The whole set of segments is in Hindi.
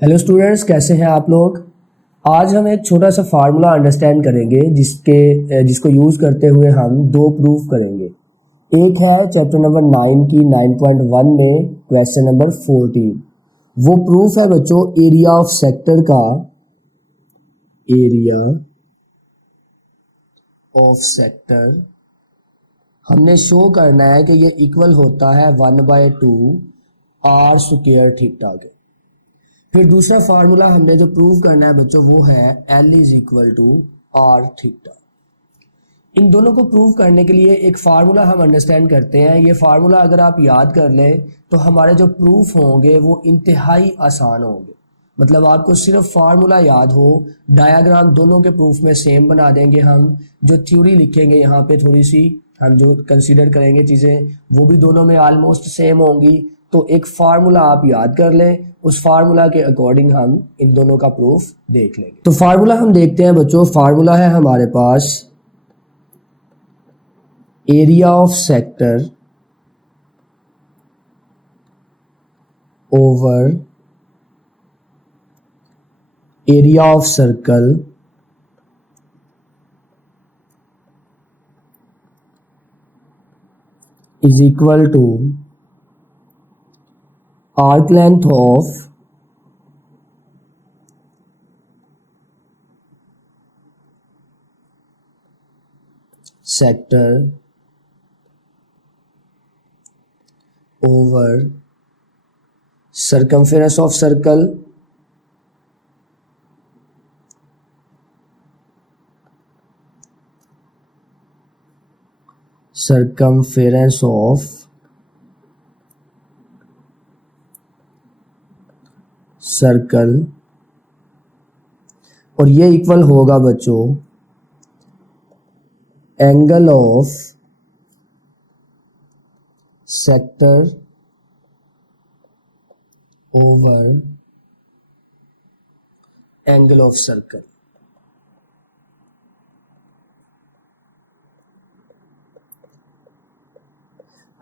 हेलो स्टूडेंट्स, कैसे हैं आप लोग। आज हम एक छोटा सा फार्मूला अंडरस्टैंड करेंगे जिसको यूज़ करते हुए हम दो प्रूफ करेंगे। एक है चैप्टर नंबर 9 की 9.1 में क्वेश्चन नंबर 14। वो प्रूफ है बच्चों एरिया ऑफ सेक्टर का। एरिया ऑफ सेक्टर हमने शो करना है कि ये इक्वल होता है 1/2 आर स्क्वायर थीटा के। फिर दूसरा फार्मूला हमने जो प्रूव करना है बच्चों वो है L is equal to are theta. इन दोनों को प्रूव करने के लिए एक फार्मूला हम अंडरस्टैंड करते हैं। ये फार्मूला अगर आप याद कर लें तो हमारे जो प्रूफ होंगे वो इंतहाई आसान होंगे। मतलब आपको सिर्फ फार्मूला याद हो, डायग्राम दोनों के प्रूफ में सेम बना देंगे। हम जो थ्योरी लिखेंगे यहाँ पे थोड़ी सी हम जो कंसीडर करेंगे चीज़ें वो भी दोनों में ऑलमोस्ट सेम होंगी। तो एक फार्मूला आप याद कर लें, उस फार्मूला के अकॉर्डिंग हम इन दोनों का प्रूफ देख लेंगे। तो फार्मूला हम देखते हैं बच्चों। फार्मूला है हमारे पास area of sector over area of circle is equal to arc length of sector over circumference of circle circumference of circle. और ये इक्वल होगा बच्चों angle of sector over angle of circle.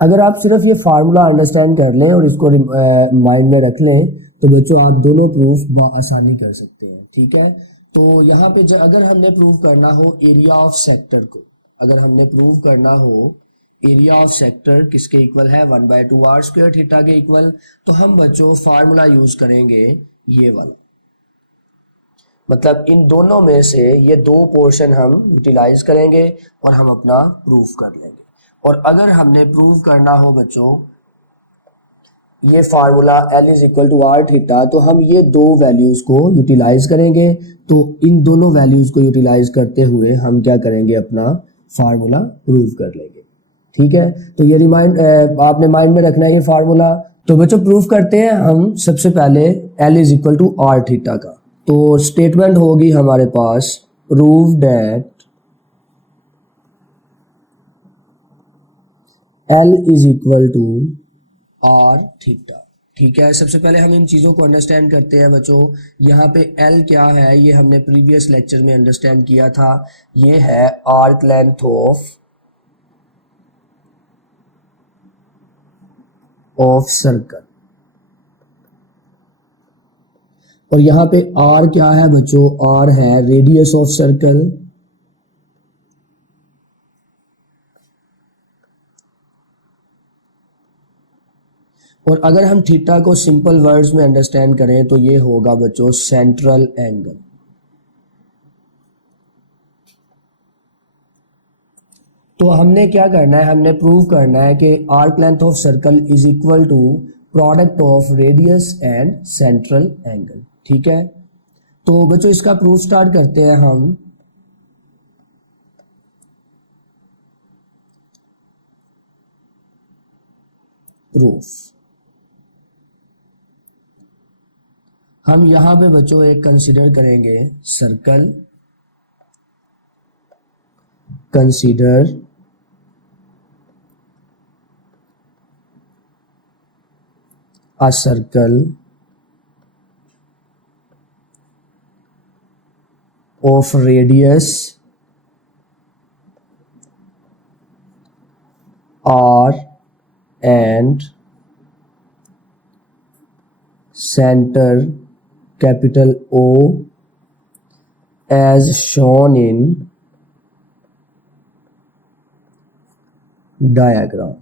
अगर आप सिर्फ ये फार्मूला अंडरस्टैंड कर लें और इसको माइंड में रख लें तो बच्चों आप दोनों प्रूफ आसानी कर सकते हैं। ठीक है, तो यहाँ पे अगर हमने प्रूव करना हो एरिया ऑफ सेक्टर को, अगर हमने प्रूव करना हो एरिया ऑफ सेक्टर किसके इक्वल है 1/2 आर स्क्वायर थीटा के इक्वल, तो हम बच्चों फार्मूला यूज करेंगे ये वाला। मतलब इन दोनों में से ये दो पोर्शन हम यूटिलाइज करेंगे और हम अपना प्रूफ कर लेंगे। और अगर हमने प्रूव करना हो बच्चों ये formula L is equal to are theta, तो हम ये दो वैल्यूज को यूटिलाइज करेंगे। तो इन दोनों वैल्यूज को यूटिलाइज करते हुए हम क्या करेंगे, अपना फार्मूला प्रूव कर लेंगे। ठीक है, तो ये आपने माइंड में रखना है ये फार्मूला। तो बच्चों प्रूफ करते हैं हम सबसे पहले L is equal to are theta का। तो स्टेटमेंट होगी हमारे पास prove that L is equal to are theta. ठीक है, सबसे पहले हम इन चीज़ों को अंडरस्टैंड करते हैं बच्चों। यहाँ पे L क्या है ये हमने प्रीवियस लेक्चर में अंडरस्टैंड किया था। ये है आर्क लेंथ ऑफ सर्कल। और यहाँ पे R क्या है बच्चों, R है रेडियस ऑफ सर्कल। और अगर हम थीटा को सिंपल वर्ड्स में अंडरस्टैंड करें तो ये होगा बच्चों सेंट्रल एंगल। तो हमने क्या करना है, हमने प्रूव करना है कि arc length of circle is equal to product of radius and central angle. ठीक है, तो बच्चों इसका प्रूफ स्टार्ट करते हैं हम। प्रूफ हम यहां पे बच्चों एक कंसीडर करेंगे circle. Consider a circle of radius r and center capital O as shown in diagram.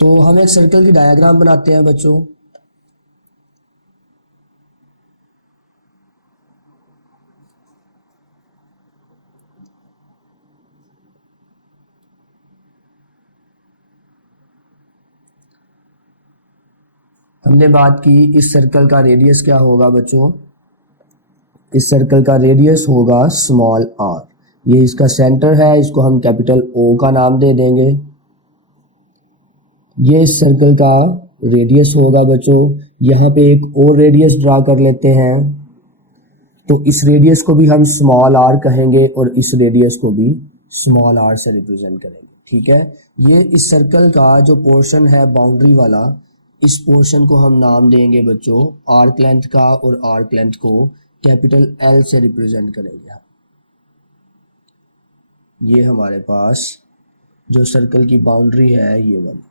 तो हम एक सर्कल की डायग्राम बनाते हैं बच्चों। हमने बात की इस सर्कल का रेडियस क्या होगा बच्चों, इस सर्कल का रेडियस होगा स्मॉल r। ये इसका सेंटर है, इसको हम कैपिटल O का नाम दे देंगे। ये इस सर्कल का रेडियस होगा बच्चों। यहाँ पे एक और रेडियस ड्रा कर लेते हैं, तो इस रेडियस को भी हम स्मॉल r कहेंगे और इस रेडियस को भी स्मॉल r से रिप्रेजेंट करेंगे। ठीक है, ये इस सर्कल का जो पोर्शन है बाउंड्री वाला, इस पोर्शन को हम नाम देंगे बच्चों आर्क लेंथ का, और आर्क लेंथ को कैपिटल L से रिप्रेजेंट करेंगे। ये हमारे पास जो सर्कल की बाउंड्री है ये वाली,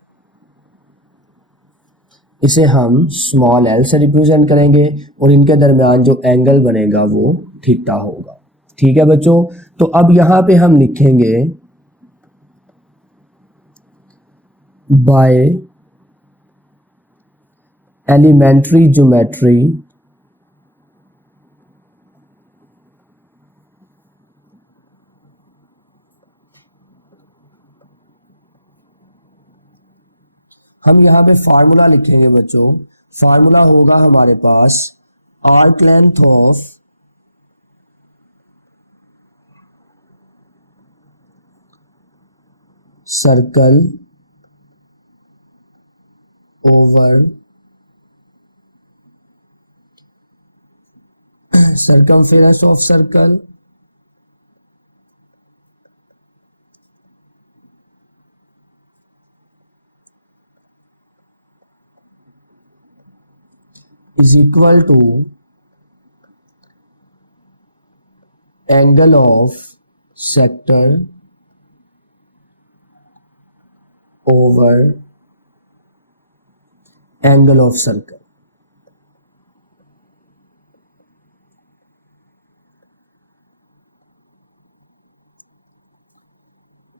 इसे हम स्मॉल l से रिप्रेजेंट करेंगे और इनके दरमियान जो एंगल बनेगा वो थीटा होगा। ठीक है बच्चों, तो अब यहाँ पे हम लिखेंगे बाय एलिमेंट्री ज्योमेट्री हम यहाँ पे फार्मूला लिखेंगे बच्चों। फार्मूला होगा हमारे पास arc length of circle over circumference of circle is equal to angle of sector over angle of circle।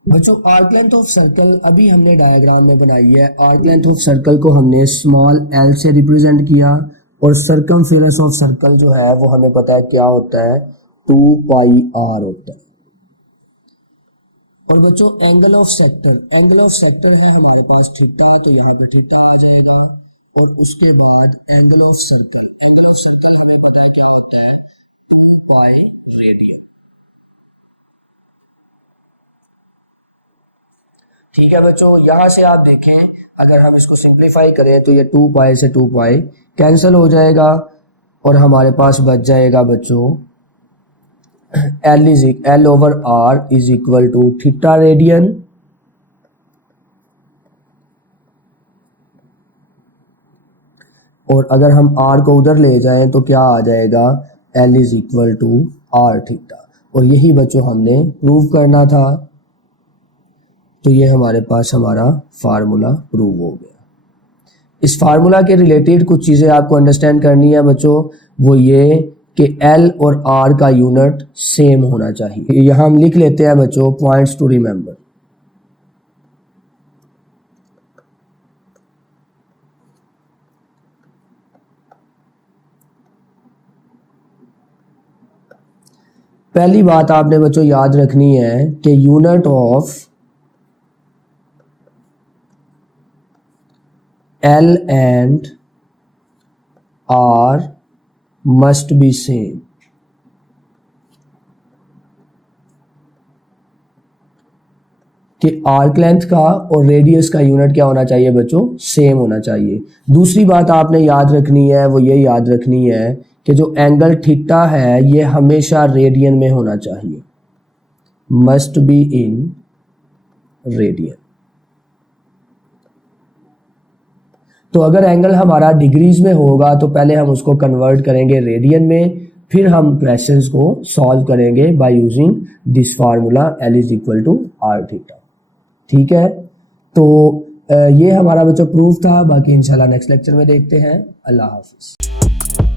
बच्चों आर्क लेंथ ऑफ सर्कल अभी हमने डायग्राम में बनाई है। आर्क लेंथ ऑफ सर्कल को हमने स्मॉल l से रिप्रेजेंट किया, और सरकमफेरेंस ऑफ सर्कल जो है वो हमें पता है क्या होता है, 2 पाई r होता है। और बच्चों angle of sector, angle of sector है हमारे पास थीटा, तो यहाँ पे थीटा आ जाएगा। और उसके बाद angle of circle, angle of circle हमें पता है क्या होता है, 2 पाई रेडियन। ठीक है बच्चों, यहां से आप देखें अगर हम इसको सिंप्लीफाई करें तो ये 2 पाई से 2 पाई कैंसिल हो जाएगा, और हमारे पास बच जाएगा बच्चों L over R is equal to theta radian. और अगर हम R को उधर ले जाएं तो क्या आ जाएगा, L is equal to R theta. और यही बच्चों हमने प्रूव करना था, तो ये हमारे पास हमारा फार्मूला प्रूव हो गया। इस फार्मूला के रिलेटेड कुछ चीज़ें आपको अंडरस्टैंड करनी है बच्चों, वो ये कि L और R का यूनिट सेम होना चाहिए। यहाँ हम लिख लेते हैं बच्चों पॉइंट्स टू रिमेंबर। पहली बात आपने बच्चों याद रखनी है कि unit of L and R must be same। कि आर्क लेंथ का और रेडियस का यूनिट क्या होना चाहिए बच्चों, सेम होना चाहिए। दूसरी बात आपने याद रखनी है, वो ये याद रखनी है कि जो एंगल थीटा है ये हमेशा रेडियन में होना चाहिए, मस्ट बी इन रेडियन। तो अगर एंगल हमारा डिग्रीज में होगा तो पहले हम उसको कन्वर्ट करेंगे रेडियन में, फिर हम क्वेश्चंस को सॉल्व करेंगे by using this formula L is equal to are theta. ठीक है, तो ये हमारा बच्चों प्रूफ था। बाकी इंशाल्लाह नेक्स्ट लेक्चर में देखते हैं। अल्लाह हाफिज।